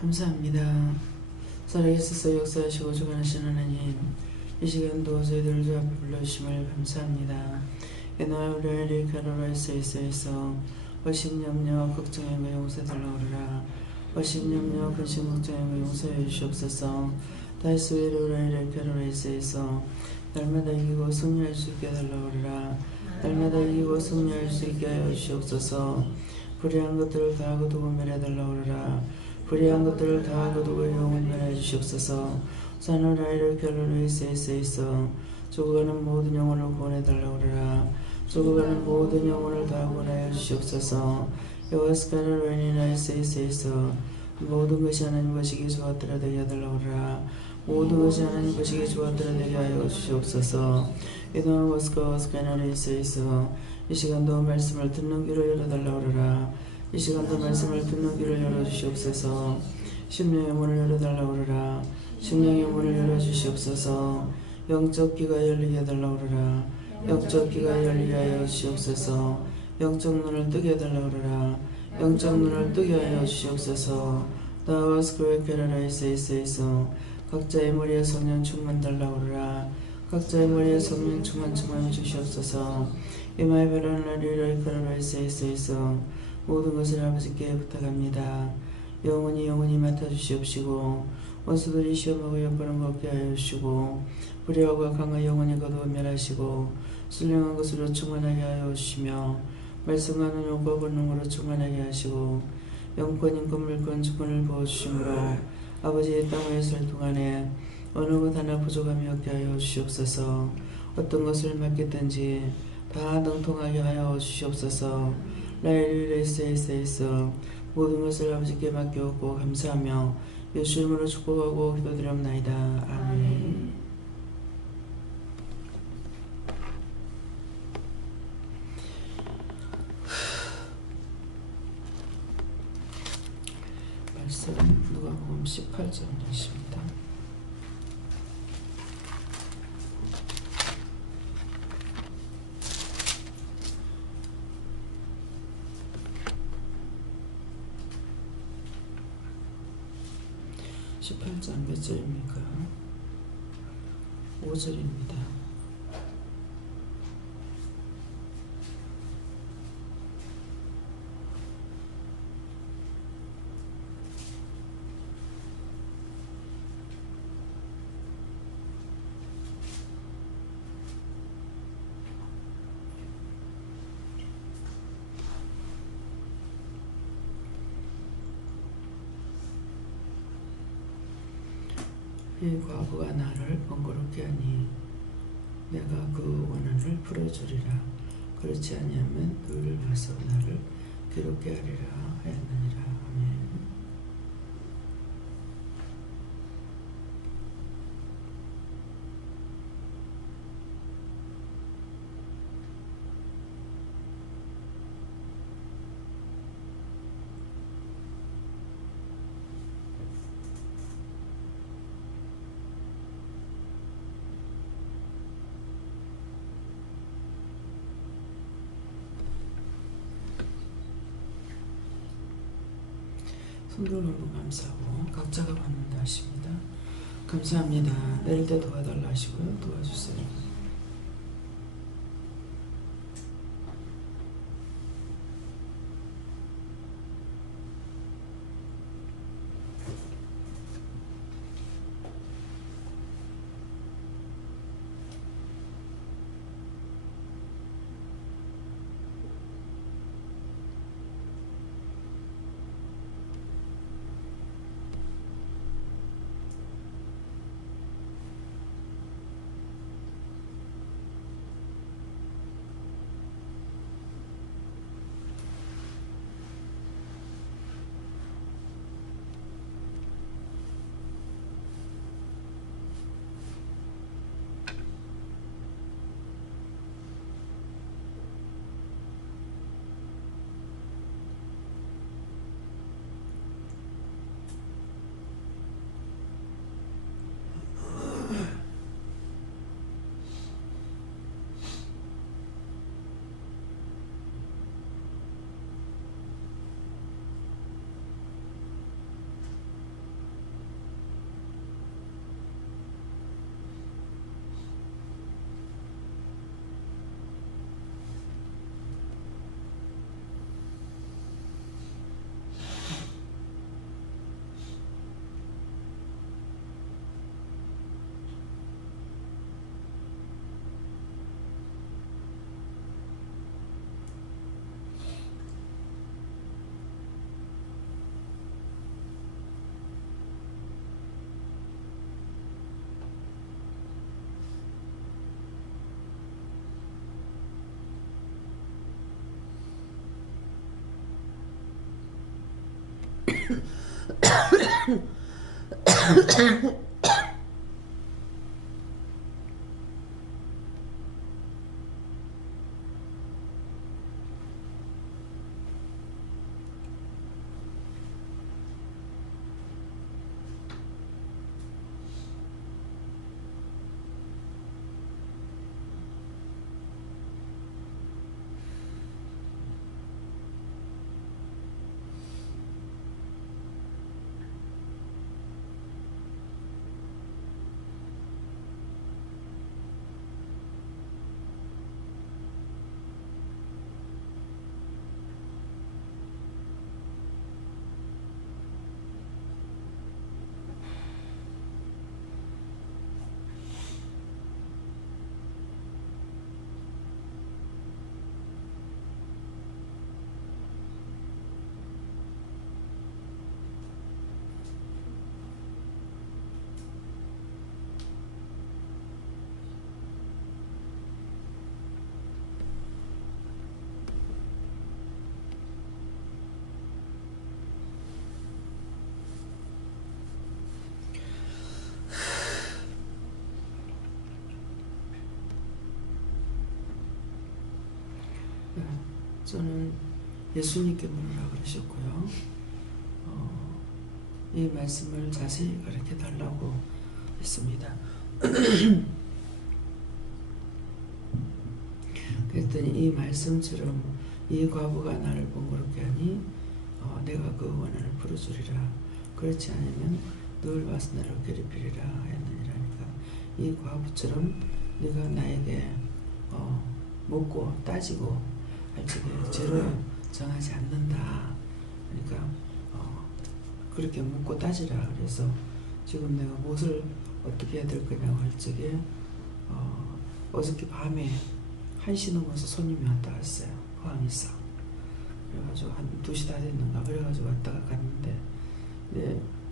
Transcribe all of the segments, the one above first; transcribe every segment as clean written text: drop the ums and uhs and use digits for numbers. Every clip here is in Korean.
감사합니다. 살아계셔서 역사하시고 주관하시는 하나님, 이 시간도 저희들을 주 앞에 불러주심을 감사합니다. 이노아 우리를 가로라이스에 있어 월심염려 걱정의 거 용서달라 오르라. 월심염려 근심 걱정의 거 용서해 주시옵소서. 다이스 위를 가로라이스에 있어 날마다 이기고 승리할 수 있게 달라 오르라. 날마다 이기고 승리할 수 있게 하여 주시옵소서. 불의한 것들을 다하고 두고 멸해달라 오르라. 불의한 것들을 다하고 두고 영원 멸해 주시옵소서. 산을 아이를 결론을 있어 죽어가는 모든 영혼을 구원해달라 오르라. 죽어가는 모든 영혼을 다 구원하여 주시옵소서. 여호와스카를 웬이나 있어 모든 것이 하나님 것이기 좋았더라 되게 하달라 오르라. 모든 것이 하나님 것이기 좋았더라 되게 하여 주시옵소서. 이동한 와스카나를 있어 이 시간도 말씀을 듣는 귀를 열어달라 오르라. 이 시간도 말씀을 듣는 귀를 열어주시옵소서. 심령의 문을 열어달라 오르라. 심령의 문을 열어주시옵소서. 영적 귀가 열리게 해달라 오르라. 영적 귀가 열리게 하여 주시옵소서. 영적 눈을 뜨게 해달라 오르라. 영적 눈을 뜨게 하여 주시옵소서. 나와스 그레케라라이스 있어 각자의 머리에 성령 충만 달라 오르라. 각자의 머리에 성령 충만 주시옵소서. 이마에 베라는 라리를 카라라이스 있어 모든 것을 아버지께 부탁합니다. 영원히 맡아주시옵시고 원수들이 시험하고 엿보는 것 없게 하여 주시고 불의하고 강한 영원히 거두어 멸하시고 신령한 것으로 충만하게 하여 주시며 말씀과 능력과 권능으로 충만하게 하시고 영권 인권 물권 주권을 부어주시므로 아버지의 땅 위에 살 동안에 어느 것 하나 부족함이 없게 하여 주시옵소서. 어떤 것을 맡겼든지 다 능통하게 하여 주시옵소서. 라일리레스에서 모든 것을 아버지께 맡겨오고 감사하며 예수 이름으로 축복하고 기도드리옵나이다. 아멘. 말씀 누가복음 18장이십니다. 몇 절입니까? 5절입니다. 이 과부가 나를 번거롭게 하니 내가 그 원한을 풀어주리라. 그렇지 아니하면 너희를 봐서 나를 괴롭게 하리라 하였느니라. 아멘. 손들어 너무 감사하고 각자가 받는다 하십니다. 감사합니다. 내릴 때 도와달라 하시고요. 도와주세요. 저는 예수님께 물으라 그러셨고요. 이 말씀을 자세히 가르쳐 달라고 했습니다. 그랬더니 이 말씀처럼 이 과부가 나를 번거롭게 하니 내가 그 원한을 풀어주리라. 그렇지 않으면 늘 와서 나를 괴롭히리라 했느니라니까. 이 과부처럼 네가 나에게 묻고 따지고 할 적에 죄를 정하지 않는다. 그러니까 그렇게 묻고 따지라. 그래서 지금 내가 무엇을 어떻게 해야 될 거냐고 할 적에 어저께 밤에 1시 넘어서 손님이 왔다 갔어요. 포항에서. 그래가지고 한 2시 다 됐는가 그래가지고 왔다가 갔는데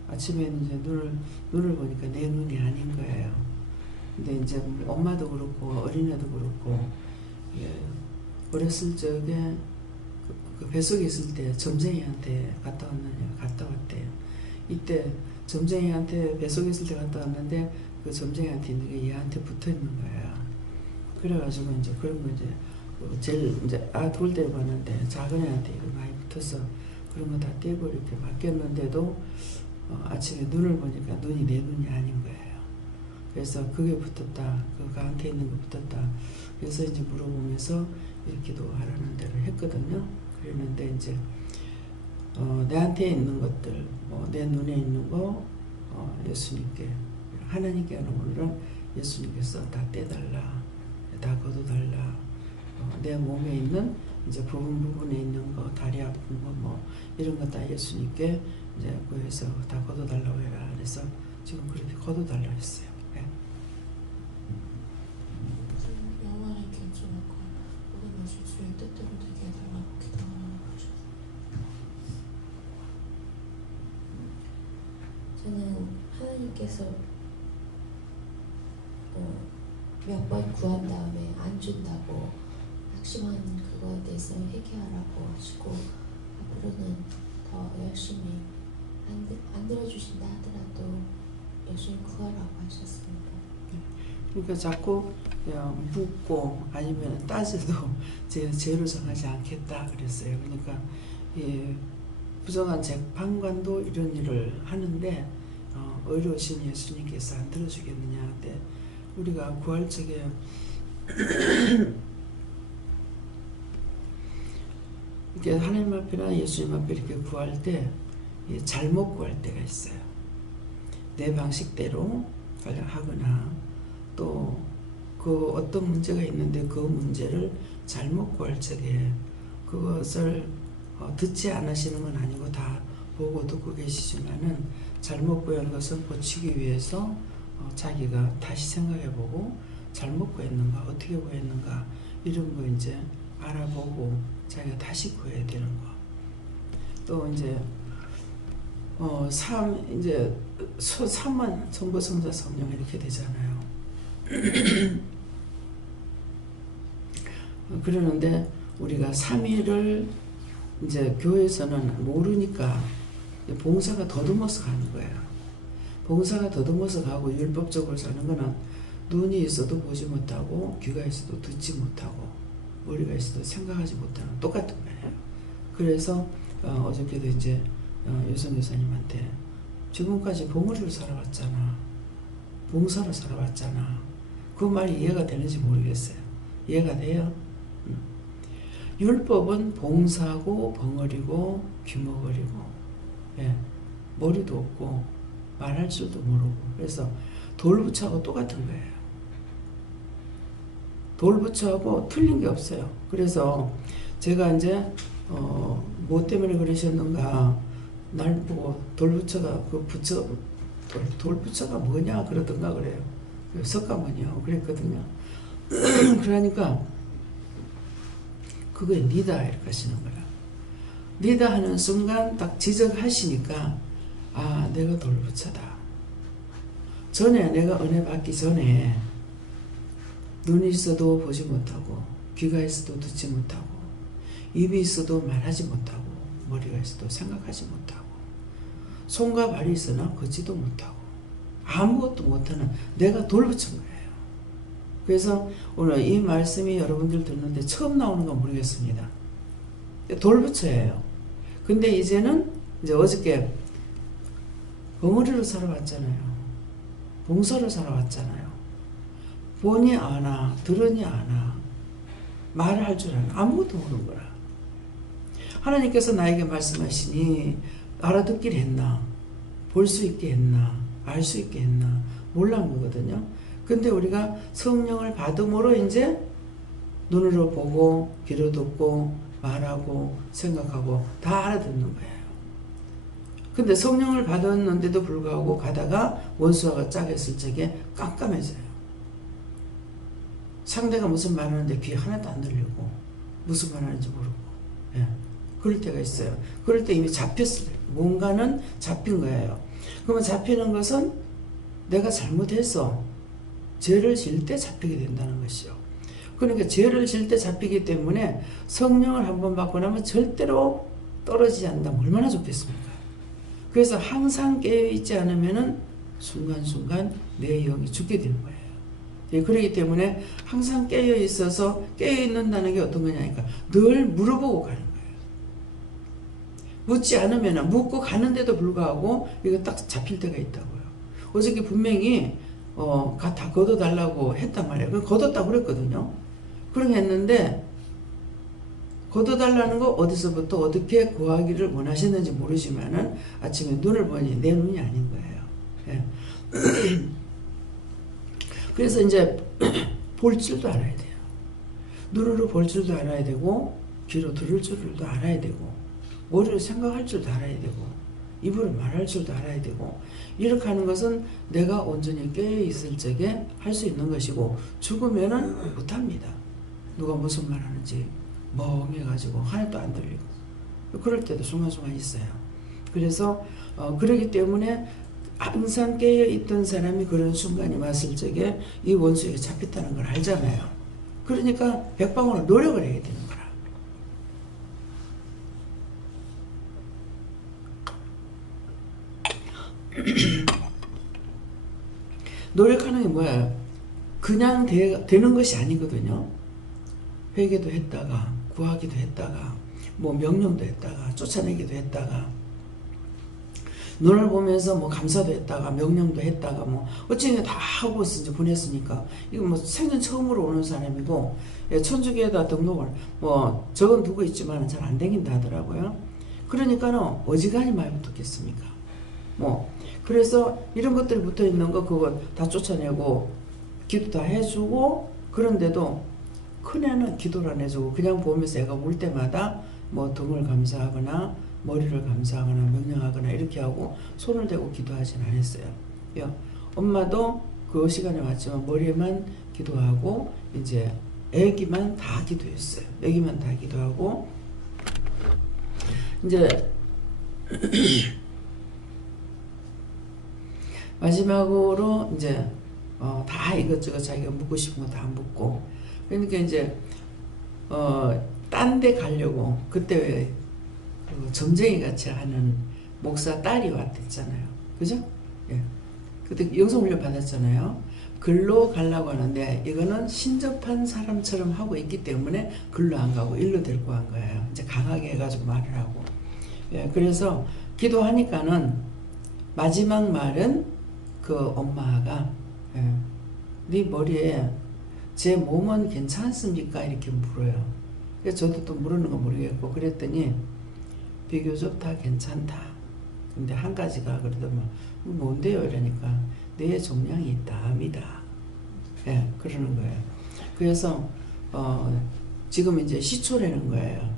아침에는 이제 눈을 보니까 내 눈이 아닌 거예요. 근데 이제 엄마도 그렇고 어린애도 그렇고 어렸을 적에 그 뱃속에 있을 때 점쟁이한테 갔다 왔느냐 갔다 왔대요. 이때 점쟁이한테 뱃속에 있을 때 갔다 왔는데 그 점쟁이한테 있는 게 얘한테 붙어 있는 거야. 그래가지고 이제 그런 거 이제 제일 이제 둘 데려봤는데 작은 애한테 이거 많이 붙어서 그런 거 다 떼고 이렇게 바뀌었는데도 아침에 눈을 보니까 눈이 내 눈이 아닌 거예요. 그래서 그게 붙었다. 그 가한테 있는 거 붙었다. 그래서 이제 물어보면서 기도하라는 대로 했거든요. 그랬는데 이제 내한테 있는 것들, 내 눈에 있는 거 예수님께 하나님께 하는 거는 예수님께서 다 떼달라, 다 거둬달라. 내 몸에 있는 이제 부분에 있는 거, 다리 아픈 거, 뭐 이런 거 다 예수님께 이제 구해서 다 거둬달라고 해라. 그래서 지금 그렇게 거둬달라 했어요. 네. 영원히 견주하고 모든 것이 주의 뜻대로 되게 해달라고 기도하라고 하셨어요. 저는 하나님께서 몇 번 구한 다음에 안 준다고 낙심한 그거에 대해서 회개하라고 하시고 앞으로는 더 열심히 안 들어주신다 하더라도 열심히 구하라고 하셨습니다. 그러니까 자꾸 묻고 아니면 따져도 제가 죄를 정하지 않겠다 그랬어요. 그러니까 부정한 재판관도 이런 일을 하는데 의로우신 예수님께서 안 들어주겠느냐. 근데 우리가 구할 적에 이렇게 하나님 앞이나 예수님 앞에 이렇게 구할 때 잘못 구할 때가 있어요. 내 방식대로 하거나 또 그 어떤 문제가 있는데 그 문제를 잘못 구할 적에 그것을 듣지 않으시는 건 아니고 다 보고 듣고 계시지만은 잘못 구한 것을 고치기 위해서 자기가 다시 생각해보고 잘못 구했는가 어떻게 구했는가 이런 거 이제 알아보고 자기가 다시 구해야 되는 거. 또 이제 이제 삼만 성부 성자 성령 이렇게 되잖아요. 그러는데 우리가 삼위를 이제 교회에서는 모르니까 봉사가 더듬어서 가는 거예요. 봉사가 더듬어서 가고 율법적으로 사는 거는 눈이 있어도 보지 못하고 귀가 있어도 듣지 못하고 머리가 있어도 생각하지 못하는 똑같은 거예요. 그래서 어저께도 이제 유선 교사님한테 지금까지 봉어리로 살아왔잖아. 봉사로 살아왔잖아. 그 말이 이해가 되는지 모르겠어요. 이해가 돼요? 율법은 봉사고 벙어리고 귀머거리고 예, 머리도 없고 말할 줄도 모르고 그래서 돌부처하고 똑같은 거예요. 돌부처하고 틀린 게 없어요. 그래서 제가 이제 뭐 때문에 그러셨는가 날 보고 돌부처가 그 부처 돌부처가 뭐냐 그러던가 그래요. 석가모니요 그랬거든요. 그러니까 그게 니다 이렇게 하시는 거야. 니다 하는 순간 딱 지적하시니까 아 내가 돌부처다. 전에 내가 은혜 받기 전에 눈이 있어도 보지 못하고 귀가 있어도 듣지 못하고 입이 있어도 말하지 못하고 머리가 있어도 생각하지 못하고 손과 발이 있으나 걷지도 못하고 아무것도 못하는 내가 돌부처인 거예요. 그래서 오늘 이 말씀이 여러분들 듣는데 처음 나오는 건 모르겠습니다. 돌부처예요. 근데 이제는 이제 어저께 벙어리로 살아왔잖아요. 봉사로 살아왔잖아요. 보니 아나 들으니 아나 말할 줄 아나 아무것도 모르는 거라. 하나님께서 나에게 말씀하시니 알아듣기를 했나 볼 수 있게 했나 알 수 있게 했나 몰라는 거거든요. 근데 우리가 성령을 받음으로 이제 눈으로 보고 귀로 듣고 말하고 생각하고 다 알아듣는 거예요. 근데 성령을 받았는데도 불구하고 가다가 원수와가 짝했을 적에 깜깜해져요. 상대가 무슨 말하는데 귀 하나도 안 들리고 무슨 말하는지 모르고 예. 그럴 때가 있어요. 그럴 때 이미 잡혔어요. 뭔가는 잡힌 거예요. 그러면 잡히는 것은 내가 잘못해서 죄를 지을 때 잡히게 된다는 것이요. 그러니까 죄를 지을 때 잡히기 때문에 성령을 한번 받고 나면 절대로 떨어지지 않는다면 얼마나 좋겠습니까? 그래서 항상 깨어있지 않으면은 순간순간 내 영이 죽게 되는 거예요. 예, 그렇기 때문에 항상 깨어있어서 깨어있는다는 게 어떤 거냐니까 늘 물어보고 가는 거예요. 묻지 않으면 묻고 가는데도 불구하고 이거 딱 잡힐 때가 있다고요. 어저께 분명히 다 걷어달라고 했단 말이에요. 그걸 걷었다고 그랬거든요. 그렇게 했는데 걷어달라는 거 어디서부터 어떻게 구하기를 원하셨는지 모르지만은 아침에 눈을 보니 내 눈이 아닌 거예요. 예. 그래서 이제 볼 줄도 알아야 돼요. 눈으로 볼 줄도 알아야 되고 귀로 들을 줄도 알아야 되고 머리로 생각할 줄도 알아야 되고 입으로 말할 줄도 알아야 되고 이렇게 하는 것은 내가 온전히 깨어있을 적에 할 수 있는 것이고 죽으면은 못합니다. 누가 무슨 말 하는지 멍해가지고 하나도 안 들리고 그럴 때도 순간순간 있어요. 그래서 그러기 때문에 항상 깨어있던 사람이 그런 순간이 왔을 적에 이 원수에게 잡혔다는 걸 알잖아요. 그러니까 백방으로 노력을 해야 되는 거라. 노력하는 게 뭐야? 그냥 되는 것이 아니거든요. 회개도 했다가 구하기도 했다가 뭐 명령도 했다가 쫓아내기도 했다가 눈을 보면서 뭐 감사도 했다가 명령도 했다가 뭐 어찌나 다 하고 이제 보냈으니까 이거 뭐 생전 처음으로 오는 사람이고 천주교에다 등록을 뭐 적은 두고 있지만 잘 안 되긴다 하더라고요. 그러니까는 어지간히 많이 붙었겠습니까? 뭐 그래서 이런 것들이 붙어 있는 거 그거 다 쫓아내고 기도 다 해주고 그런데도 큰애는 기도를 안 해주고 그냥 보면서 애가 울 때마다 뭐 등을 감사하거나 머리를 감사하거나 명령하거나 이렇게 하고 손을 대고 기도하진 않았어요. 엄마도 그 시간에 왔지만 머리에만 기도하고 이제 애기만 다 기도했어요. 애기만 다 기도하고 이제 마지막으로 이제 다 이것저것 자기가 묻고 싶은 거 다 묻고 그러니까 이제 딴 데 가려고 그때 왜 정쟁이 같이 하는 목사 딸이 왔댔잖아요. 그죠? 예. 그때 영성훈련 받았잖아요. 글로 가려고 하는데 이거는 신접한 사람처럼 하고 있기 때문에 글로 안 가고 일로 데리고 간 거예요. 이제 강하게 해가지고 말을 하고. 예. 그래서 기도하니까는 마지막 말은 그 엄마가 예. 네 머리에 제 몸은 괜찮습니까? 이렇게 물어요. 그래서 저도 또 물는 거 모르겠고 그랬더니 비교적 다 괜찮다. 근데 한 가지가 그러더만 뭔데요? 이러니까 뇌에 종양이 있다. 암이다. 예, 그러는 거예요. 그래서 지금 이제 시초라는 거예요.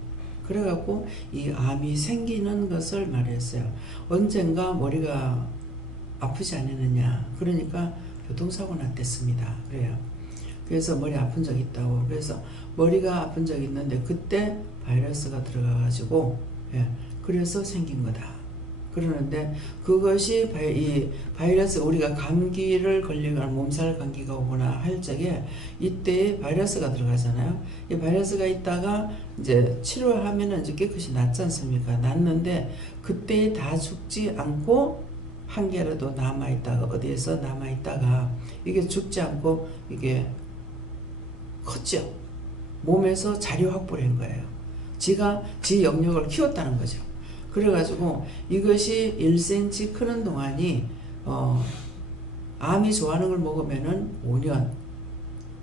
그래갖고 이 암이 생기는 것을 말했어요. 언젠가 머리가 아프지 않았느냐. 그러니까 교통사고 났댔습니다. 그래요. 그래서 머리 아픈 적 있다고. 그래서 머리가 아픈 적 있는데 그때 바이러스가 들어가가지고 예, 그래서 생긴 거다. 그러는데 그것이 이 바이러스 우리가 감기를 걸리거나 몸살 감기가 오거나 할 적에 이때 바이러스가 들어가잖아요. 이 바이러스가 있다가 이제 치료하면은 이제 깨끗이 낫지 않습니까? 낫는데 그때 다 죽지 않고 한 개라도 남아있다가 어디에서 남아있다가 이게 죽지 않고 이게 컸죠. 몸에서 자료 확보를 한 거예요. 지가 지 영역을 키웠다는 거죠. 그래가지고 이것이 1cm 크는 동안이 암이 좋아하는 걸 먹으면은 5년,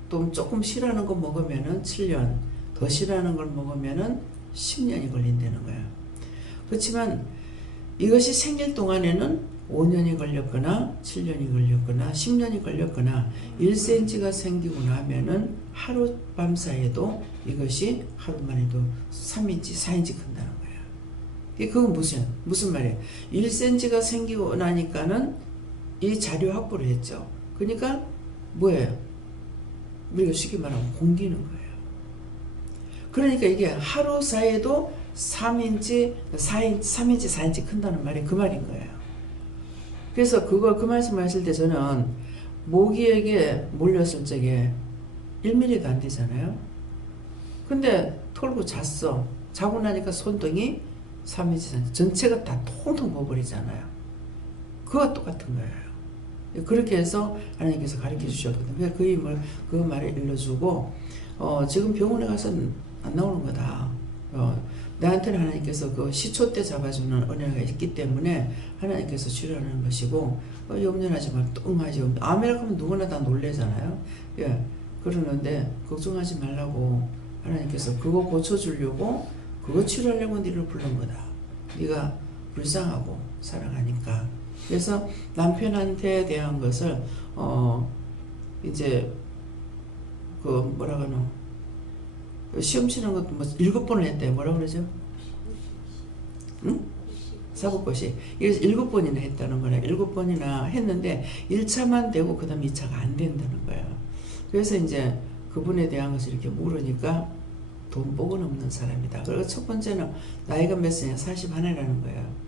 또 조금 싫어하는 거 먹으면은 7년, 더 싫어하는 걸 먹으면은 10년이 걸린다는 거예요. 그렇지만 이것이 생길 동안에는 5년이 걸렸거나 7년이 걸렸거나 10년이 걸렸거나 1cm가 생기고 나면은 하룻밤 사이에도 이것이 하루만에도 3인치, 4인치 큰다는 거예요. 그건 무슨 말이에요? 1cm가 생기고 나니까는 이 자료 확보를 했죠. 그러니까 뭐예요? 우리가 쉽게 말하면 공기는 거예요. 그러니까 이게 하루 사이에도 3인치, 4인치 큰다는 말이 그 말인 거예요. 그래서 그 말씀하실 때 저는 모기에게 몰렸을 적에 1mm가 안 되잖아요. 근데 털고 잤어. 자고 나니까 손등이 3인치 전체가 다 통통 부어버리잖아요. 그거 똑같은 거예요. 그렇게 해서 하나님께서 가르쳐 주셨거든요. 그 말을 일러주고 지금 병원에 가서는 안 나오는 거다. 나한테는 하나님께서 그 시초 때 잡아주는 은혜가 있기 때문에 하나님께서 치료하는 것이고 염려하지 말고 뚱하지. 암이라고 하면 누구나 다 놀래잖아요. 예, 그러는데 걱정하지 말라고 하나님께서 그거 고쳐주려고 그거 치료하려고 너를 부른 거다. 네가 불쌍하고 사랑하니까. 그래서 남편한테 대한 것을 이제 그 뭐라 그러나 시험 치는 것도 뭐 7번을 했대요. 뭐라 그러죠? 응? 사법고시. 이래서 7번이나 했다는 거라. 7번이나 했는데 1차만 되고 그 다음 2차가 안 된다는 거예요. 그래서 이제 그분에 대한 것을 이렇게 물으니까 돈복은 없는 사람이다. 그리고 첫 번째는 나이가 몇 살이냐? 41이라는 거예요.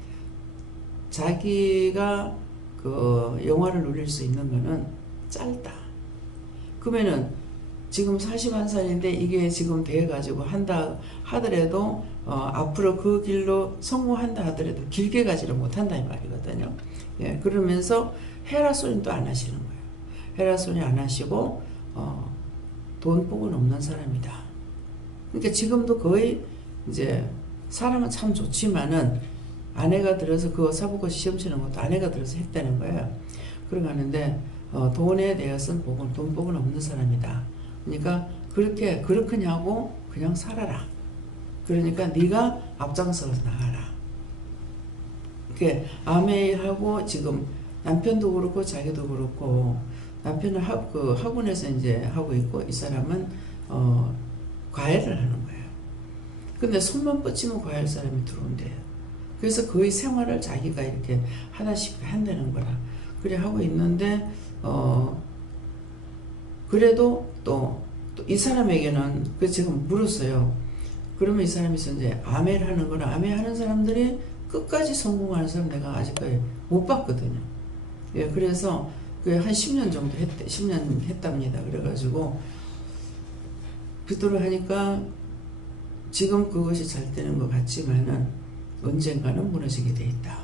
자기가 그 영화를 누릴 수 있는 거는 짧다. 그러면은 지금 41살인데 이게 지금 돼가지고 한다 하더라도 앞으로 그 길로 성공한다 하더라도 길게 가지를 못한다 이 말이거든요. 예, 그러면서 헤라손이 또 안 하시는 거예요. 헤라손이 안 하시고 돈복은 없는 사람이다. 그러니까 지금도 거의 이제 사람은 참 좋지만은 아내가 들어서 그 사법고시 시험 치는 것도 아내가 들어서 했다는 거예요. 그러가는데 돈에 대해서는 돈복은 없는 사람이다. 그러니까 그렇게냐고 그냥 살아라. 그러니까 네가 앞장서서 나가라. 아메이하고 지금 남편도 그렇고 자기도 그렇고 남편은 학원에서 이제 하고 있고 이 사람은 과외를 하는 거예요. 근데 손만 뻗치면 과외할 사람이 들어온대요. 그래서 거의 생활을 자기가 이렇게 하다시피 한다는 거라. 그래 하고 있는데 그래도 또 이 사람에게는 제가 물었어요. 그러면 이 사람이 이제 아메를 하는 거라. 아메 하는 사람들이 끝까지 성공하는 사람 내가 아직까지 못 봤거든요. 예, 그래서 한 10년 정도 10년 했답니다. 그래가지고 그토록 하니까 지금 그것이 잘 되는 것 같지만은 언젠가는 무너지게 돼 있다.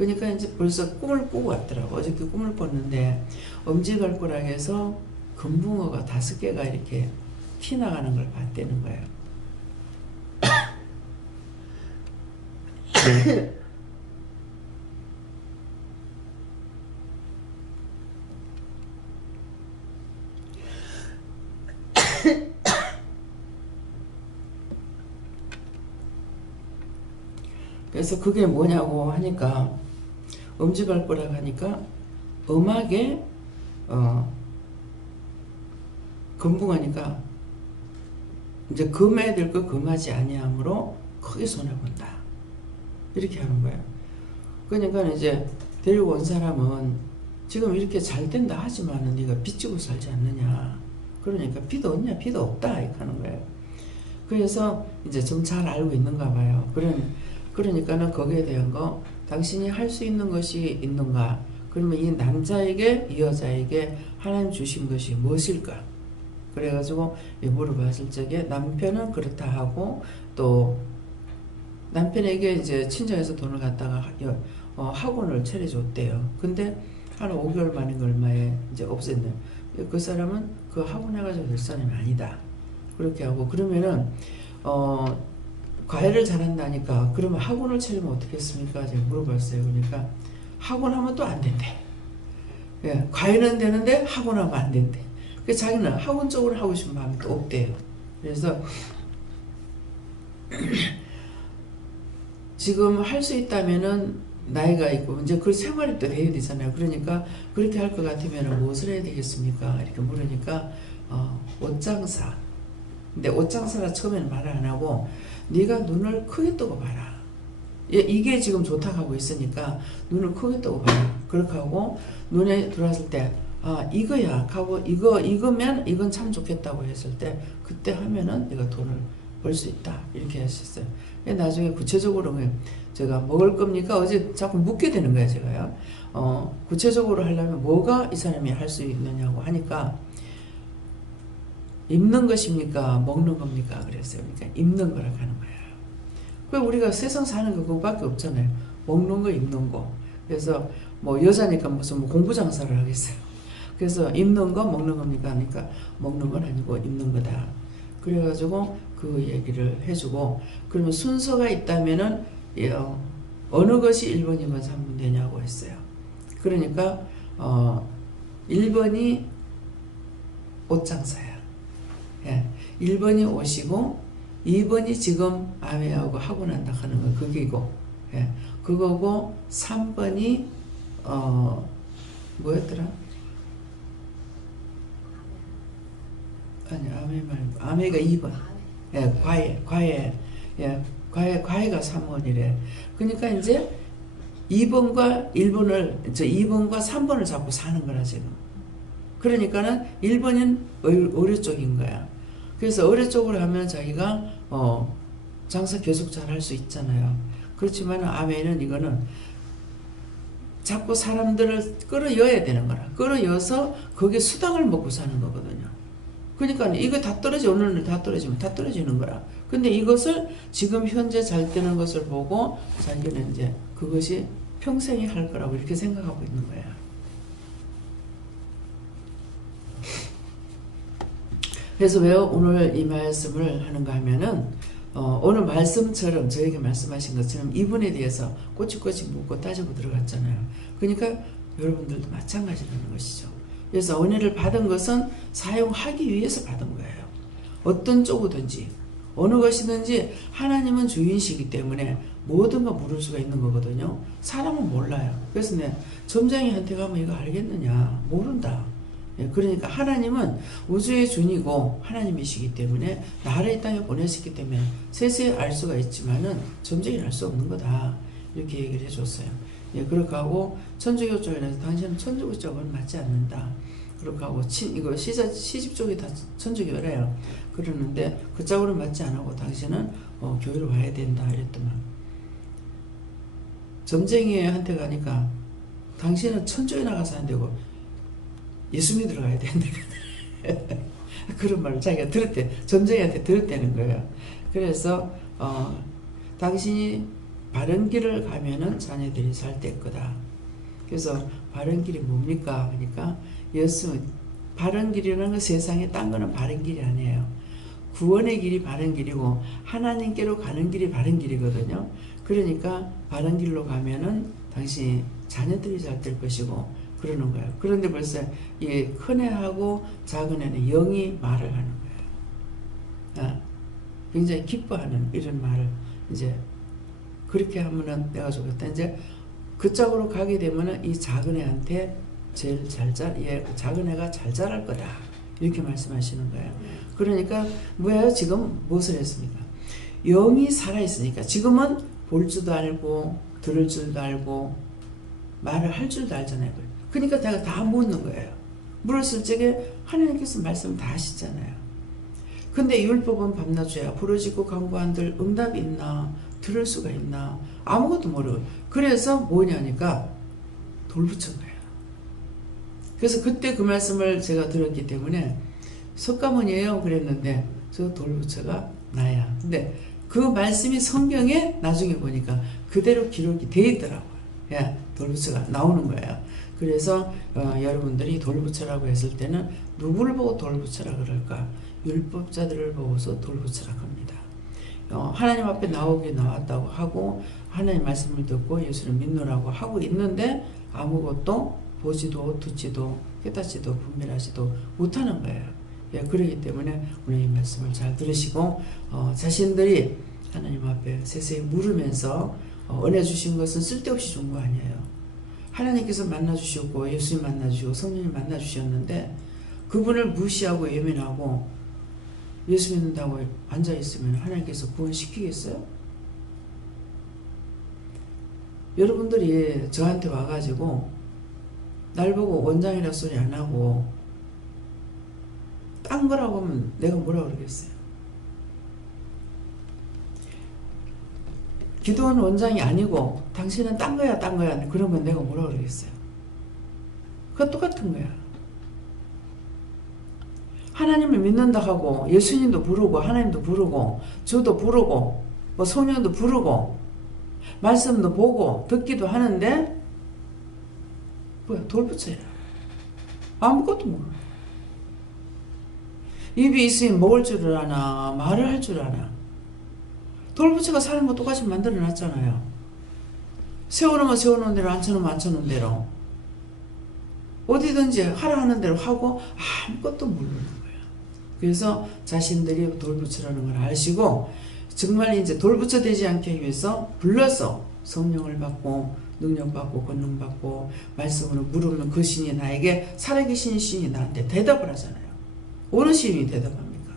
그러니까 이제 벌써 꿈을 꾸고 왔더라고. 어저께 꿈을 꿨는데 엄지발가락 해서 금붕어가 5개가 이렇게 튀어나가는 걸 봤다는 거예요. 그래서 그게 뭐냐고 하니까 엄지발가락 하니까 음악에 금붕어니까 이제 금해야 될 거 금하지 아니하므로 크게 손해본다 이렇게 하는 거예요. 그러니까 이제 데리고 온 사람은 지금 이렇게 잘 된다 하지만은 네가 빚지고 살지 않느냐, 그러니까 빚 없냐, 빚 없다 이렇게 하는 거예요. 그래서 이제 좀 잘 알고 있는가 봐요. 그러니까는 거기에 대한 거 당신이 할 수 있는 것이 있는가, 그러면 이 남자에게 이 여자에게 하나님 주신 것이 무엇일까, 그래가지고 물어봤을 적에 남편은 그렇다 하고 또 남편에게 이제 친정에서 돈을 갖다가 학원을 차려줬대요. 근데 한 5개월 만인 얼마에 이제 없앴네요. 그 사람은 그 학원 해가지고 될 사람이 아니다 그렇게 하고, 그러면은 과외를 잘한다니까 그러면 학원을 차리면 어떻겠습니까? 제가 물어봤어요. 그러니까 학원하면 또 안 된대. 예, 과외는 되는데 학원하면 안 된대. 그 자기는 학원 쪽으로 하고 싶은 마음이 또 없대요. 그래서 지금 할 수 있다면은 나이가 있고 이제 그 생활이 또 돼야 되잖아요. 그러니까 그렇게 할 것 같으면 무엇을 해야 되겠습니까? 이렇게 물으니까 옷장사. 근데 옷장사라 처음에는 말을 안 하고 네가 눈을 크게 뜨고 봐라. 이게 지금 좋다고 하고 있으니까 눈을 크게 뜨고 봐라. 그렇게 하고 눈에 들어왔을 때 이거야 하고 이거면 이건 참 좋겠다고 했을 때 그때 하면은 내가 돈을 벌 수 있다 이렇게 하셨어요. 나중에 구체적으로 제가 먹을 겁니까? 어제 자꾸 묻게 되는 거예요. 제가요. 구체적으로 하려면 뭐가 이 사람이 할 수 있느냐고 하니까 입는 것입니까? 먹는 겁니까? 그랬어요. 그러니까 입는 거라고 하는 거예요. 그 우리가 세상 사는 거 그거밖에 없잖아요. 먹는 거, 입는 거. 그래서 뭐 여자니까 무슨 공부 장사를 하겠어요. 그래서 입는 거, 먹는 겁니까? 하니까 먹는 건 아니고 입는 거다. 그래가지고 그 얘기를 해주고, 그러면 순서가 있다면은 어느 것이 1번, 2번, 3번 되냐고 했어요. 그러니까 1번이 옷장사야. 예, 1번이 옷이고 2번이 지금 아메하고 하고 난다 하는 거 그게고, 예, 그거고 3번이 뭐였더라? 아니 아메 말고 아메가 2번. 예, 과외. 예, 과외가 3번이래. 그러니까 이제 2번과 2번과 3번을 잡고 사는 거라 지금. 그러니까는 1번은 의료 쪽인 거야. 그래서 의료 쪽으로 하면 자기가 장사 계속 잘 할 수 있잖아요. 그렇지만 아메는 이거는 자꾸 사람들을 끌어여야 되는 거라. 끌어여서 거기에 수당을 먹고 사는 거거든요. 그러니까 이거 다 떨어져, 오늘 다 떨어지면 다 떨어지는 거라. 근데 이것을 지금 현재 잘 되는 것을 보고 자기는 이제 그것이 평생에 할 거라고 이렇게 생각하고 있는 거야. 그래서 왜 오늘 이 말씀을 하는가 하면은 오늘 말씀처럼 저에게 말씀하신 것처럼 이분에 대해서 꼬치꼬치 묻고 따지고 들어갔잖아요. 그러니까 여러분들도 마찬가지라는 것이죠. 그래서 은혜를 받은 것은 사용하기 위해서 받은 거예요. 어떤 쪽이든지 어느 것이든지 하나님은 주인이시기 때문에 모든 거 물을 수가 있는 거거든요. 사람은 몰라요. 그래서 점쟁이한테 가면 이거 알겠느냐? 모른다. 그러니까 하나님은 우주의 주인이고 하나님이시기 때문에 나를 이 땅에 보내셨기 때문에 세세히 알 수가 있지만은 점쟁이는 알 수 없는 거다. 이렇게 얘기를 해줬어요. 그렇게 하고 천주교 쪽에서 당신은 천주교 쪽은 맞지 않는다. 그렇게 하고 이거 시집 쪽이 다 천주교래요. 그러는데 그 쪽으로 맞지 않고 당신은 교회로 와야 된다 이랬더만 점쟁이한테 가니까 당신은 천주에 나가서 안 되고 예수 믿으러 가야 된다. 그런 말을 자기가 들었대. 점쟁이한테 들었다는 거예요. 그래서 당신이 바른 길을 가면은 자녀들이 잘 될 거다. 그래서 바른 길이 뭡니까? 그러니까 바른 길이라는 건 세상에 딴 거는 바른 길이 아니에요. 구원의 길이 바른 길이고 하나님께로 가는 길이 바른 길이거든요. 그러니까 바른 길로 가면은 당신 자녀들이 잘 될 것이고 그러는 거예요. 그런데 벌써 이 큰애하고 작은애는 영이 말을 하는 거예요. 굉장히 기뻐하는 이런 말을 이제 그렇게 하면은 내가 좋겠다. 이제 그쪽으로 가게 되면은 이 작은애한테 제일 작은 애가 잘 자랄 거다. 이렇게 말씀하시는 거예요. 그러니까 뭐예요? 지금 무엇을 했습니까? 영이 살아있으니까 지금은 볼 줄도 알고 들을 줄도 알고 말을 할 줄도 알잖아요. 그러니까 내가 다 묻는 거예요. 물었을 적에 하나님께서 말씀 다 하시잖아요. 근데 율법은 밤낮 죄야 부러지고 간구한들 응답이 있나 들을 수가 있나 아무것도 모르고 그래서 뭐냐니까 돌붙인 거예요. 그래서 그때 그 말씀을 제가 들었기 때문에 석가모니예요 그랬는데 저 돌부처가 나야. 근데 그 말씀이 성경에 나중에 보니까 그대로 기록이 돼 있더라고요. 예, 돌부처가 나오는 거예요. 그래서 여러분들이 돌부처라고 했을 때는 누구를 보고 돌부처라 그럴까? 율법자들을 보고서 돌부처라 합니다. 하나님 앞에 나왔다고 하고 하나님 말씀을 듣고 예수를 믿노라고 하고 있는데 아무것도 보지도 듣지도 깨닫지도 분별하지도 못하는 거예요. 예, 그렇기 때문에 오늘 이 말씀을 잘 들으시고 자신들이 하나님 앞에 세세히 물으면서 은혜 주신 것은 쓸데없이 준 거 아니에요. 하나님께서 만나주셨고 예수님 만나주시고 성령님 만나주셨는데 그분을 무시하고 예민하고 예수 믿는다고 앉아있으면 하나님께서 구원시키겠어요? 여러분들이 저한테 와가지고 날 보고 원장이라 소리 안 하고 딴 거라고 하면 내가 뭐라 그러겠어요? 기도원 원장이 아니고 당신은 딴 거야 그러면 내가 뭐라 그러겠어요? 그거 똑같은 거야. 하나님을 믿는다 하고 예수님도 부르고 하나님도 부르고 저도 부르고 뭐 성령도 부르고 말씀도 보고 듣기도 하는데 뭐야 돌부처야. 아무것도 몰라. 입이 있으면 먹을 줄을 아나 말을 할 줄 아나. 돌부처가 사는 거 똑같이 만들어 놨잖아요. 세워놓으면 세워놓은 대로 앉혀놓으면 앉혀놓은 대로 어디든지 하라 하는 대로 하고 아무것도 모르는 거예요. 그래서 자신들이 돌부처라는 걸 아시고 정말 이제 돌부처 되지 않게 위해서 불러서 성령을 받고 능력받고 권능받고 말씀으로 물으면 그 신이 나에게 살아계신 신이 나한테 대답을 하잖아요. 어느 신이 대답합니까?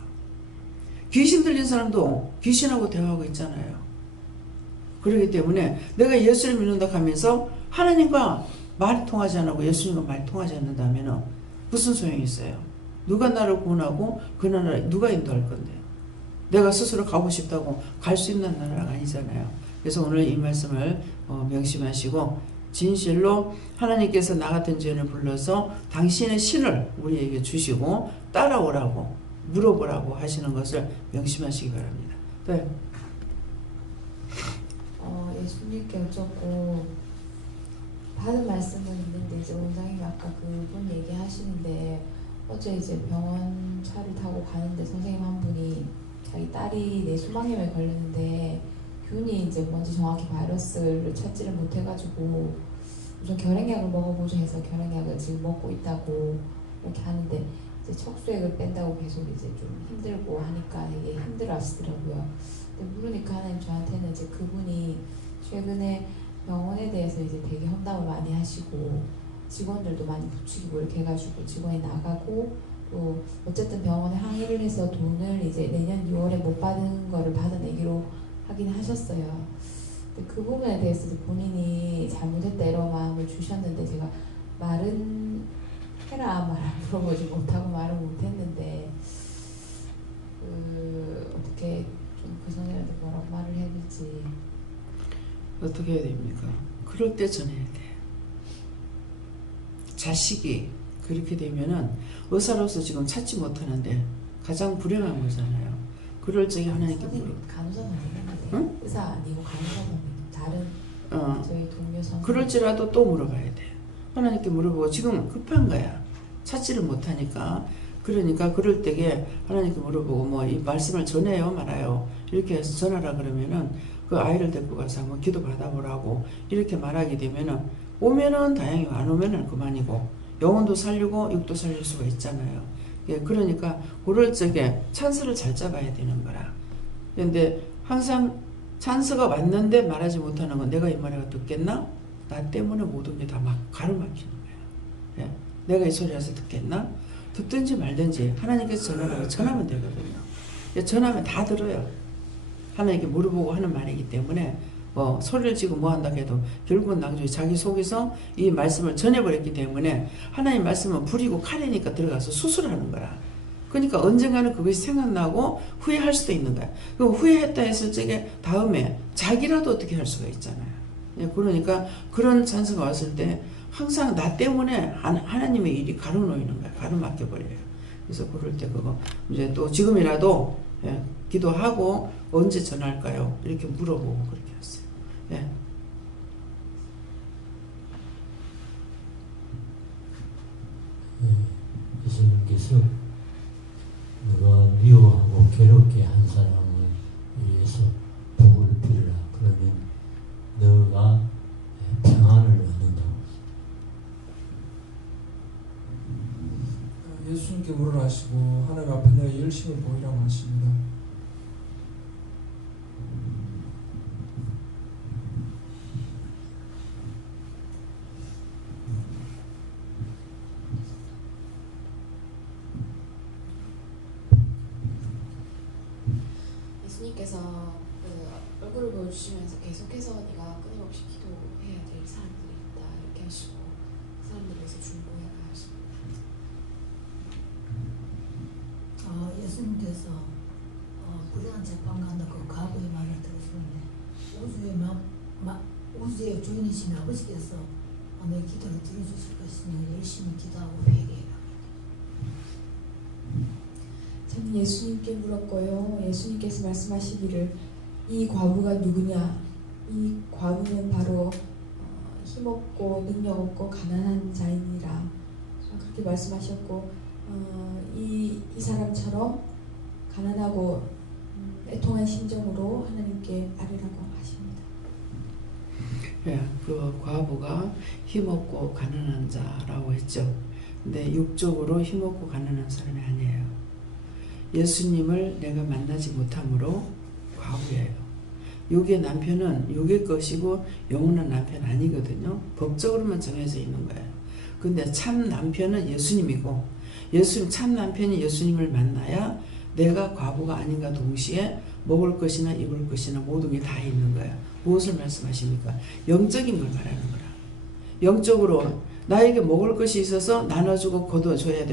귀신 들린 사람도 귀신하고 대화하고 있잖아요. 그렇기 때문에 내가 예수를 믿는다 하면서 하나님과 말이 통하지 않고 예수님과 말이 통하지 않는다면 무슨 소용이 있어요? 누가 나를 구원하고 그 나라에 누가 인도할 건데요? 내가 스스로 가고 싶다고 갈 수 있는 나라가 아니잖아요. 그래서 오늘 이 말씀을 명심하시고 진실로 하나님께서 나 같은 죄인을 불러서 당신의 신을 우리에게 주시고 따라오라고 물어보라고 하시는 것을 명심하시기 바랍니다. 네. 예수님께 여쭙고 받은 말씀은 있는데 이제 원장님 아까 그분 얘기하시는데 어제 이제 병원 차를 타고 가는데 선생님 한 분이 자기 딸이 뇌수막염에 걸렸는데 균이 이제 뭔지 정확히 바이러스를 찾지를 못해가지고 우선 결핵약을 먹어보자 해서 결핵약을 지금 먹고 있다고 이렇게 하는데 이제 척수액을 뺀다고 계속 이제 좀 힘들고 하니까 되게 힘들어 하시더라고요. 근데 물으니까 하나님 저한테는 이제 그분이 최근에 병원에 대해서 이제 되게 험담을 많이 하시고 직원들도 많이 부추기고 이렇게 해가지고 직원이 나가고 또 어쨌든 병원에 항의를 해서 돈을 이제 내년 6월에 못 받은 거를 받아내기로 하긴 하셨어요. 근데 그 부분에 대해서 이제 본인이 잘못했다 이런 마음을 주셨는데 제가 말은 해라 말 물어보지 못하고 말을 못했는데 어떻게 좀 그 선생님한테 뭐라고 말을 해야 될지. 어떻게 해야 됩니까? 그럴 때 전해야 돼. 자식이 그렇게 되면은 의사로서 지금 찾지 못하는데 가장 불행한 거잖아요. 그럴 적에 하나님께 물어. 간호사 선생님인데 응? 의사 아니고 간호사 선생님 다른 저희 동료 선생 그럴지라도 또 물어봐야 돼. 하나님께 물어보고 지금 급한 거야. 찾지를 못하니까. 그러니까 그럴 때에 하나님께 물어보고 뭐 이 말씀을 전해요 말아요. 이렇게 해서 전하라 그러면은 그 아이를 데리고 가서 한번 기도 받아보라고 이렇게 말하게 되면은 오면은 다행이고 안 오면은 그만이고 영혼도 살리고 육도 살릴 수가 있잖아요. 예, 그러니까 그럴 적에 찬스를 잘 잡아야 되는 거라. 그런데 항상 찬스가 왔는데 말하지 못하는 건 내가 이 말을 듣겠나? 나 때문에 모든 게 다 막 가로막히는 거야. 예, 내가 이 소리 와서 듣겠나? 듣든지 말든지 하나님께서 전하라고 전하면 되거든요. 예, 전하면 다 들어요. 하나님께 물어보고 하는 말이기 때문에 뭐 소리를 지고 뭐 한다고 해도 결국은 나중에 자기 속에서 이 말씀을 전해버렸기 때문에 하나님 말씀은 불이고 칼이니까 들어가서 수술하는 거라. 그러니까 언젠가는 그것이 생각나고 후회할 수도 있는 거야. 그럼 후회했다 했을 적에 다음에 자기라도 어떻게 할 수가 있잖아요. 예, 그러니까 그런 찬스가 왔을 때 항상 나 때문에 하나님의 일이 가로놓이는 거야. 가로막혀버려요. 그래서 그럴 때 그거 이제 또 지금이라도 예, 기도하고 언제 전할까요? 이렇게 물어보고 그렇게 했어요. 예. 예수님께서 너가 미워하고 괴롭게 한 사람을 위해서 복을 빌라. 그러면 너가 평안을 얻는다고. 예수님께 물어나시고 하나님 앞에 내가 열심을 보이라고 하십니다. 예수님께서 그 얼굴을 보여주시면서 계속해서 네가 끊임없이 기도해야 될 사람들이 있다 이렇게 하시고 그 사람들을 위해서 중보해라 하십니다. 예수님께서 불의한 재판관과 그 과거의 말을 들으시는데 우주의 주인이신 아버지께서 내 기도를 들어주실 것이니 열심히 기도하고 회개해라. 저는 예수님께 물었고요. 예수님께서 말씀하시기를 이 과부가 누구냐? 이 과부는 바로 힘없고 능력없고 가난한 자이니라 그렇게 말씀하셨고 이 사람처럼 가난하고 애통한 심정으로 하나님께 아뢰라고 하십니다. 예, 그 과부가 힘없고 가난한 자라고 했죠. 근데 육적으로 힘없고 가난한 사람이 아니에요. 예수님을 내가 만나지 못함으로 과부예요. 육의 남편은 육의 것이고 영원한 남편 아니거든요. 법적으로만 정해져 있는 거예요. 근데 참 남편은 예수님이고 참 남편이 예수님을 만나야 내가 과부가 아닌가 동시에 먹을 것이나 입을 것이나 모든 게 다 있는 거예요. 무엇을 말씀하십니까? 영적인 걸 말하는 거라. 영적으로 나에게 먹을 것이 있어서 나눠주고 거둬줘야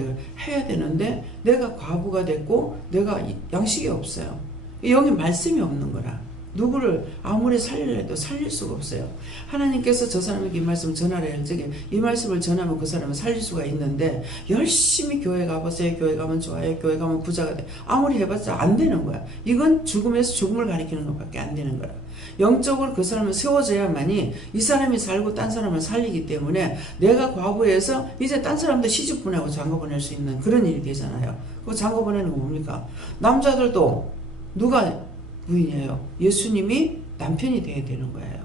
해야 되는데 내가 과부가 됐고 내가 양식이 없어요. 여기 말씀이 없는 거라. 누구를 아무리 살리려 해도 살릴 수가 없어요. 하나님께서 저 사람에게 이 말씀을 전하라 할 적에 이 말씀을 전하면 그 사람을 살릴 수가 있는데 열심히 교회 가보세요. 교회 가면 좋아요. 교회 가면 부자가 돼. 아무리 해봤자 안 되는 거야. 이건 죽음에서 죽음을 가리키는 것밖에 안 되는 거야. 영적으로 그 사람을 세워져야만이 이 사람이 살고 딴 사람을 살리기 때문에 내가 과부에서 이제 딴 사람도 시집 보내고 장가 보낼 수 있는 그런 일이 되잖아요. 그 장가 보내는 거 뭡니까? 남자들도 누가 부인이에요? 예수님이 남편이 돼야 되는 거예요.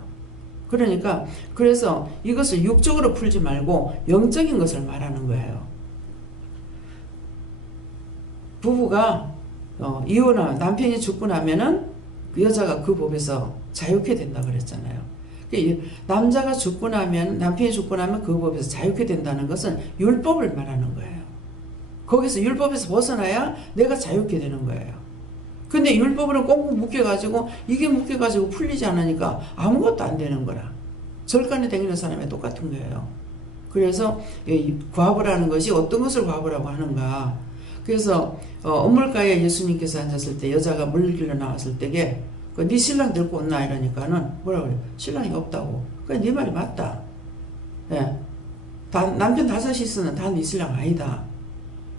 그러니까 그래서 이것을 육적으로 풀지 말고 영적인 것을 말하는 거예요. 부부가 이혼하면 남편이 죽고 나면은 그 여자가 그 법에서 자유케 된다 그랬잖아요. 남자가 죽고 나면 남편이 죽고 나면 그 법에서 자유케 된다는 것은 율법을 말하는 거예요. 거기서 율법에서 벗어나야 내가 자유케 되는 거예요. 근데 율법으로 꽁꽁 묶여가지고 이게 묶여가지고 풀리지 않으니까 아무것도 안 되는 거라. 절간에 다니는 사람이 똑같은 거예요. 그래서 과부라는 것이 어떤 것을 과부라고 하는가. 그래서 언물가에 예수님께서 앉았을 때 여자가 물길로 나왔을 때에 네 신랑 데리고 온나 이러니까는 뭐라고 그래요? 신랑이 없다고. 그래 네 말이 맞다. 예. 남편 5이 있으면 다 네 신랑 아니다.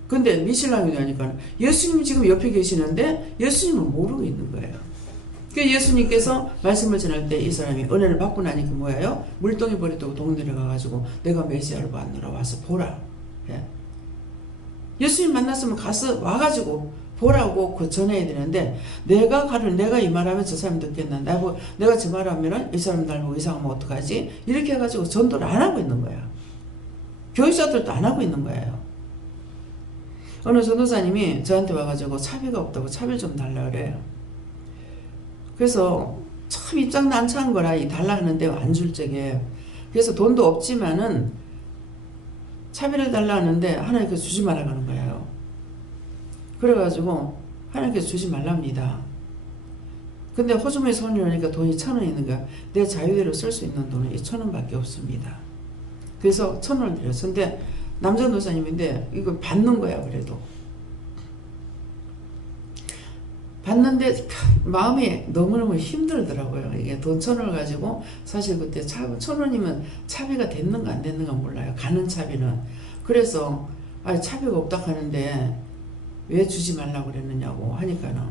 근데 네 신랑이냐니까 예수님 지금 옆에 계시는데 예수님은 모르고 있는 거예요. 그 예수님께서 말씀을 전할 때 이 사람이 은혜를 받고 나니까 뭐예요? 물동이 버리고 동네에 가가지고 내가 메시아를 만나러 와서 보라. 예. 예수님 만났으면 가서 와가지고 보라고 그 전해야 되는데 내가 이 말하면 저 사람 듣겠나? 내가 저 말하면은 이 사람 날 보고 이상하면 어떡하지? 이렇게 해가지고 전도를 안 하고 있는 거야. 교육자들도 안 하고 있는 거예요. 어느 전도사님이 저한테 와가지고 차비가 없다고 차비를 좀 달라 그래요. 그래서 참 입장 난처한 거라 이 달라 하는데 안 줄 적에 그래서 돈도 없지만은 차비를 달라 하는데 하나님께서 주지 말라고 하는 거예요. 그래가지고 하나님께서 주지 말랍니다. 근데 호주머니 손이 오니까 돈이 1,000원 있는 거야. 내 자유대로 쓸 수 있는 돈은 2,000원밖에 없습니다. 그래서 1,000원을 드렸어. 근데 남전도사님인데 이거 받는 거야. 그래도 받는데 마음이 너무너무 힘들더라고요. 이게 돈 1,000원을 가지고 사실 그때 1,000원이면 차비가 됐는가 안 됐는가 몰라요. 가는 차비는. 그래서 차비가 없다 하는데 왜 주지 말라고 그랬느냐고 하니까는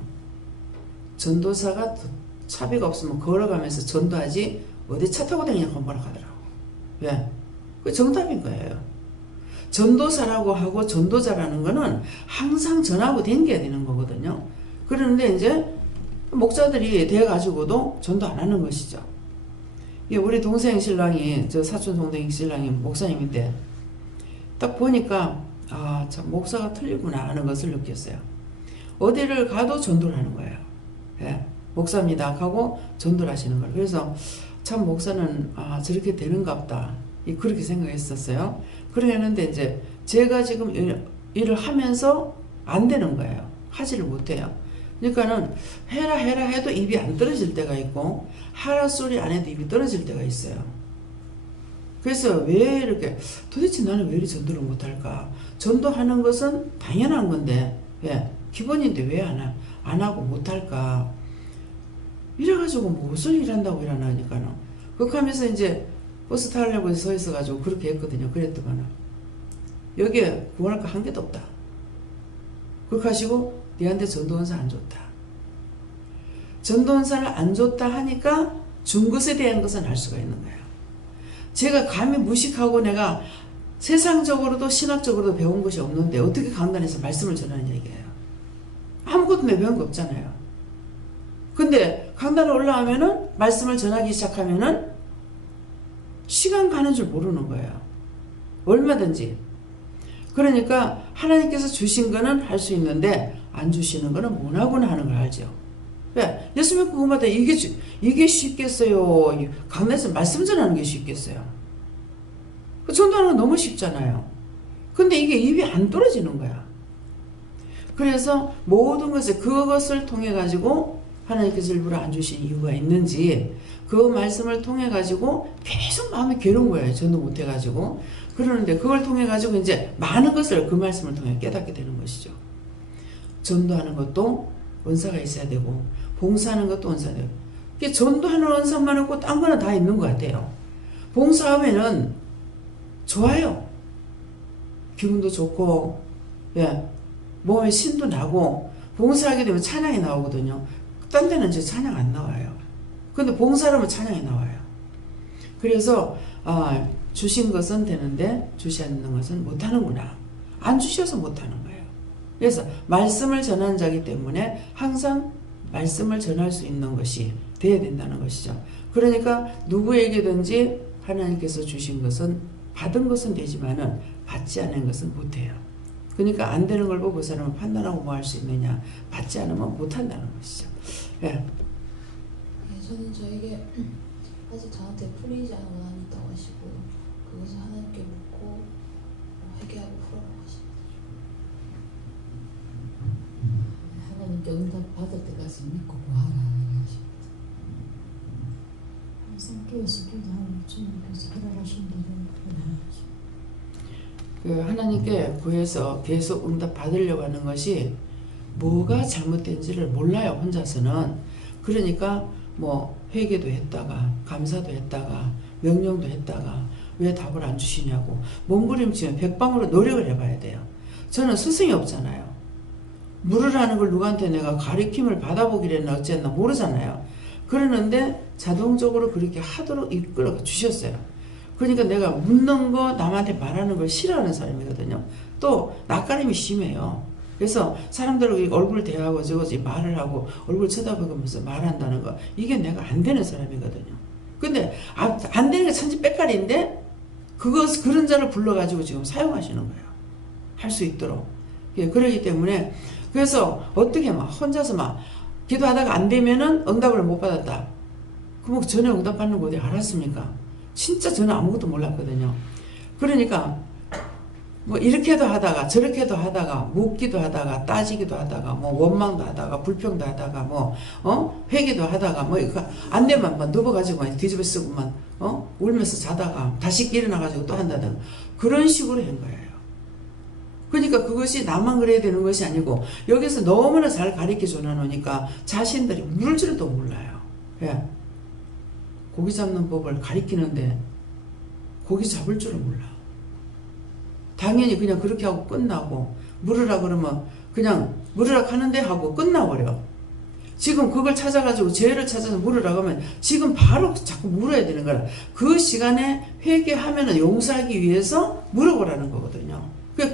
전도사가 차비가 없으면 걸어가면서 전도하지 어디 차 타고 다니냐고 뭐라 하더라고. 왜? 그 정답인 거예요. 전도사라고 하고 전도자라는 거는 항상 전하고 댕겨야 되는 거거든요. 그런데 이제 목사들이 돼가지고도 전도 안 하는 것이죠. 우리 동생 신랑이 저 사촌 동생 신랑이 목사님인데 딱 보니까 참 목사가 틀리구나 하는 것을 느꼈어요. 어디를 가도 전도를 하는 거예요. 예, 목사입니다 하고 전도를 하시는 거예요. 그래서 참 목사는 저렇게 되는가 보다 그렇게 생각했었어요. 그러는데 이제 제가 지금 일을 하면서 안 되는 거예요. 하지를 못해요. 그러니까는 해라 해도 입이 안 떨어질 때가 있고 하라 소리 안 해도 입이 떨어질 때가 있어요. 그래서 왜 이렇게 도대체 나는 왜 이렇게 전도를 못할까? 전도하는 것은 당연한 건데 기본인데 왜 안 하고 못할까? 이래가지고 무슨 일 한다고 일하나니까는 그렇게 하면서 이제 버스 타려고 서 있어가지고 그렇게 했거든요. 그랬더만은 여기에 구원할 거 한 개도 없다. 그렇게 하시고 니한테 전도원사 안 줬다. 전도원사를 안 줬다 하니까 준 것에 대한 것은 알 수가 있는 거예요. 제가 감히 무식하고 내가 세상적으로도 신학적으로도 배운 것이 없는데 어떻게 강단에서 말씀을 전하는 얘기예요. 아무것도 내 배운 거 없잖아요. 근데 강단에 올라가면은 말씀을 전하기 시작하면은 시간 가는 줄 모르는 거예요. 얼마든지. 그러니까 하나님께서 주신 거는 할 수 있는데 안 주시는 거는 못하구나 하는 걸 알죠. 왜? 예수 믿고 그거마다 이게 쉽겠어요. 강단에서 말씀 전하는 게 쉽겠어요. 전도하는 건 너무 쉽잖아요. 근데 이게 입이 안 떨어지는 거야. 그래서 모든 것을 그것을 통해 가지고 하나님께서 일부러 안 주신 이유가 있는지 그 말씀을 통해 가지고 계속 마음이 괴로운 거예요. 전도 못 해가지고. 그러는데 그걸 통해 가지고 이제 많은 것을 그 말씀을 통해 깨닫게 되는 것이죠. 전도하는 것도 원사가 있어야 되고 봉사하는 것도 원사가 되고 이게 전도하는 원사만 없고 딴 거는 다 있는 것 같아요. 봉사하면은 좋아요. 기분도 좋고 몸에 신도 나고 봉사하게 되면 찬양이 나오거든요. 딴 데는 이제 찬양 안 나와요. 근데 봉사를 하면 찬양이 나와요. 그래서 주신 것은 되는데 주시 않는 것은 못하는구나. 안 주셔서 못하는 거예요. 그래서 말씀을 전하는 자이기 때문에 항상 말씀을 전할 수 있는 것이 돼야 된다는 것이죠. 그러니까 누구에게든지 하나님께서 주신 것은 받은 것은 되지만은 받지 않은 것은 못해요. 그러니까 안 되는 걸 보고 그 사람은 판단하고 뭐 할 수 있느냐. 받지 않으면 못한다는 것이죠. 저는 저에게 아직 저한테 풀리지 않은 원한이 있다고 하시고 그것을 하나님께 묻고 회개하고 풀어라고 하십니다. 하나님께 응답 받을 때까지 믿고 구하라 하십니다. 항상 깨어서 기도하는 주님께서 기도하시는 대로 그 하나님께 구해서 계속 응답 받으려고 하는 것이 뭐가 잘못된지를 몰라요. 혼자서는. 그러니까 뭐 회개도 했다가 감사도 했다가 명령도 했다가 왜 답을 안 주시냐고 몸부림치면 백방으로 노력을 해봐야 돼요. 저는 스승이 없잖아요. 물으라는 걸 누구한테 내가 가르침을 받아보기랬나 어쨌나 모르잖아요. 그러는데 자동적으로 그렇게 하도록 이끌어 주셨어요. 그러니까 내가 묻는 거 남한테 말하는 걸 싫어하는 사람이거든요. 또 낯가림이 심해요. 그래서 사람들하고 얼굴 대하고 저거지 말을 하고 얼굴 쳐다보면서 말한다는 거 이게 내가 안 되는 사람이거든요. 근데 안 되는 게 천지백갈인데 그런 자를 불러가지고 지금 사용하시는 거예요. 할 수 있도록. 예, 그러기 때문에 그래서 어떻게 막 혼자서 막 기도하다가 안 되면은 응답을 못 받았다. 그럼 전에 응답 받는 거 어디 알았습니까? 진짜 저는 아무것도 몰랐거든요. 그러니까 뭐 이렇게도 하다가 저렇게도 하다가 묻기도 하다가 따지기도 하다가 뭐 원망도 하다가 불평도 하다가 뭐 회개도 하다가 뭐 이거 안 되면 막 누워가지고 뒤집어 쓰고만 울면서 자다가 다시 일어나가지고 또 한다든가 그런 식으로 한 거예요. 그러니까 그것이 나만 그래야 되는 것이 아니고 여기서 너무나 잘 가르쳐 줘놓으니까 자신들이 물을 줄도 몰라요. 예. 고기 잡는 법을 가르치는데 고기 잡을 줄은 몰라. 당연히 그냥 그렇게 하고 끝나고 물으라 그러면 그냥 물으라 하는데 하고 끝나버려. 지금 그걸 찾아가지고 죄를 찾아서 물으라 하면 지금 바로 자꾸 물어야 되는 거라. 그 시간에 회개하면 용서하기 위해서 물어보라는 거거든요.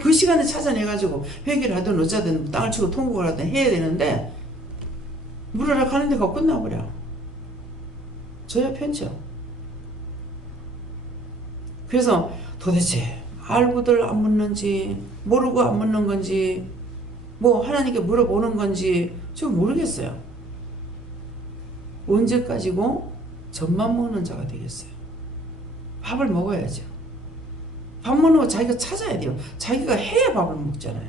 그 시간에 찾아내가지고 회개를 하든 어쩌든 땅을 치고 통곡을 하든 해야 되는데 물으라 하는데 가고 끝나버려. 저야 편죠. 그래서 도대체 알고들 안 묻는지 모르고 안 묻는 건지 뭐 하나님께 물어보는 건지 지금 모르겠어요. 언제까지고 젖만 먹는 자가 되겠어요. 밥을 먹어야죠. 밥 먹는 거 자기가 찾아야 돼요. 자기가 해야 밥을 먹잖아요.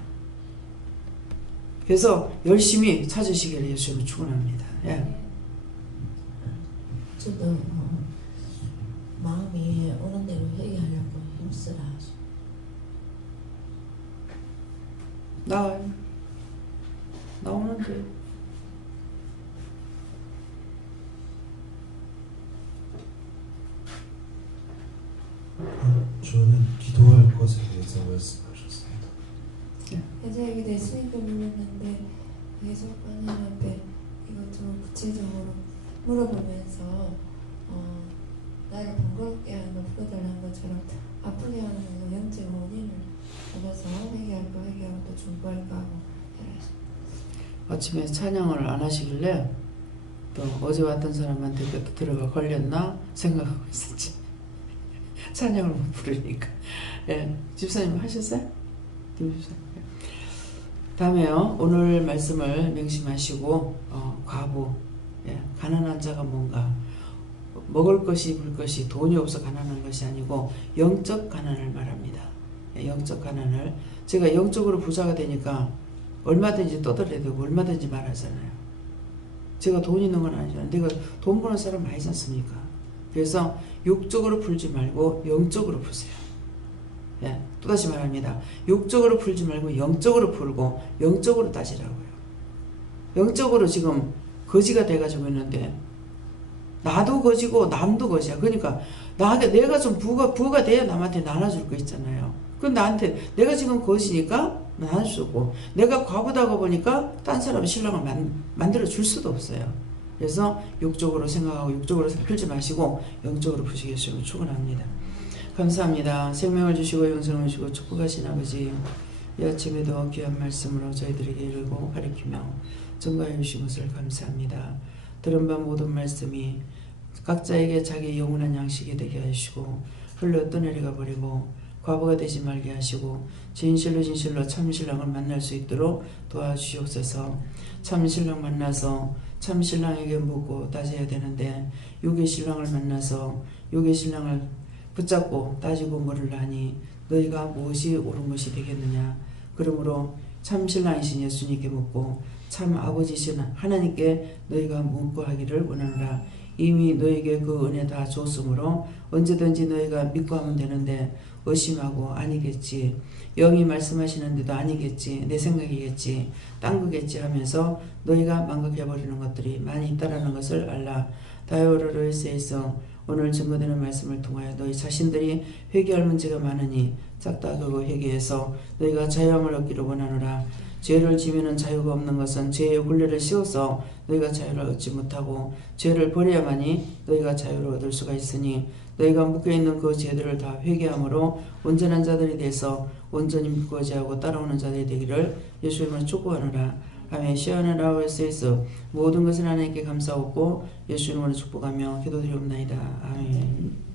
그래서 열심히 찾으시기를 예수님을 축원합니다. 예. 저도 마음이 오는 대로 회개하려고 힘쓰라. 나와요. 나오는데. 저는 기도할 것에 대해서 말씀하셨습니다. 현재 여기 됐으니까 물었는데 계속 하나님한테 이것저것 구체적으로 물어보면서 나를 번거롭게 하는 걸 풀어달라는 것처럼 아프게 하는 거 영적 원인을 찾아서 회개할 거 회개하고 또 중보할 거 하고 해라. 아침에 찬양을 안 하시길래 또 어제 왔던 사람한테 또 들어가 걸렸나 생각하고 있었지. 찬양을 못 부르니까. 예, 집사님 하셨어요? 집사님. 다음에요. 오늘 말씀을 명심하시고 과부, 예, 가난한 자가 뭔가 먹을 것이 입을 것이 돈이 없어 가난한 것이 아니고 영적 가난을 말합니다. 예, 영적 가난을 제가 영적으로 부자가 되니까 얼마든지 떠들어야 되고 얼마든지 말하잖아요. 제가 돈 있는 건 아니잖아요. 내가 돈 버는 사람 많지 않습니까? 그래서 육적으로 풀지 말고 영적으로 푸세요. 예, 또다시 말합니다. 육적으로 풀지 말고 영적으로 풀고 영적으로 따지라고요. 영적으로 지금 거지가 돼가지고 있는데 나도 거지고 남도 거지야. 그러니까 내가 좀 부가 돼야 남한테 나눠줄 거 있잖아요. 그럼 나한테 내가 지금 거지니까 나눠주고 내가 과부다가 보니까 딴 사람 신랑을 만들어 줄 수도 없어요. 그래서 육적으로 생각하고 육적으로 풀지 마시고 영적으로 푸시겠으면 축원합니다. 감사합니다. 생명을 주시고 영생을 주시고 축복하신 아버지, 이 아침에도 귀한 말씀으로 저희들에게 이르고 가르치며 전가해 주신 것을 감사합니다. 들은 바 모든 말씀이 각자에게 자기의 영원한 양식이 되게 하시고 흘러 떠내려가 버리고 과부가 되지 말게 하시고 진실로 참신랑을 만날 수 있도록 도와주시옵소서. 참신랑 만나서 참신랑에게 묻고 따져야 되는데 육의 신랑을 만나서 육의 신랑을 붙잡고 따지고 뭐를 하니 너희가 무엇이 옳은 것이 되겠느냐. 그러므로 참신랑이신 예수님께 묻고 참 아버지신 하나님께 너희가 묻고 하기를 원하노라. 이미 너에게 그 은혜 다 줬으므로 언제든지 너희가 믿고 하면 되는데 의심하고 아니겠지, 영이 말씀하시는데도 아니겠지, 내 생각이겠지, 딴 거겠지 하면서 너희가 망각해버리는 것들이 많이 있다라는 것을 알라. 다이오로로에서 오늘 증거되는 말씀을 통하여 너희 자신들이 회개할 문제가 많으니 싹 다 그거 회개해서 너희가 자유함을 얻기를 원하노라. 죄를 지면은 자유가 없는 것은 죄의 굴레를 씌워서 너희가 자유를 얻지 못하고 죄를 버려야만이 너희가 자유를 얻을 수가 있으니 너희가 묶여있는 그 죄들을 다 회개함으로 온전한 자들이 돼서 온전히 믿고자하고 따라오는 자들이 되기를 예수 이름으로 축복하노라. 아멘. 시원한 라오에스에서 모든 것을 하나님께 감사하고 예수 이름으로 축복하며 기도드리옵나이다. 아멘.